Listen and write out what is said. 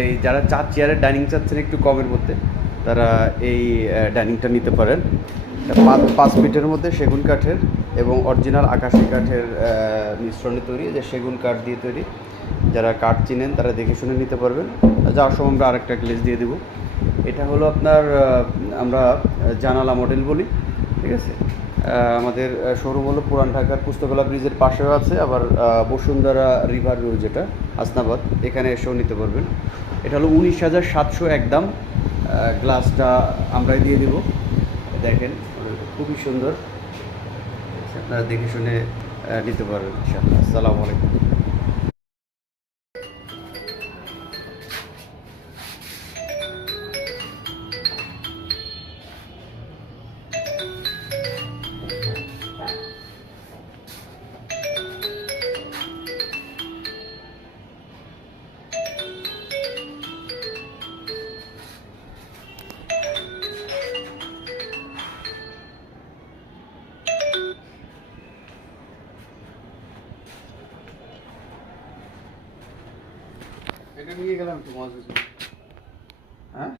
এই যারা 4 চেয়ারের ডাইনিং চাচ্ছেন একটু কমের মধ্যে, তারা এই ডাইনিংটা নিতে পারেন। 5 ফিটের মধ্যে সেগুন কাঠের এবং অরিজিনাল আকাশি কাঠের মিশ্রণে তৈরি, যে সেগুন কাঠ দিয়ে তৈরি। যারা কাঠ চিনেন তারা দেখে শুনে নিতে পারবেন। যাওয়ার সময় আমরা আরেকটা গ্লেজ দিয়ে দেবো। এটা হলো আপনার আমরা জানালা মডেল বলি, ঠিক আছে। আমাদের শোরুম হলো পুরান ঢাকার পুস্তকলা ব্রিজের পাশেও আছে, আবার বসুন্ধরা রিভার রোড যেটা হাসনাবাদ, এখানে এসেও নিতে পারবেন। এটা হলো 19,700 একদম। গ্লাসটা আমরাই দিয়ে দেবো, দেখেন খুবই সুন্দর, আপনারা দেখে শুনে নিতে পারবেন ইনশাআল্লাহ। আসসালামু আলাইকুম। এটা নিয়ে গেলাম তো মজা।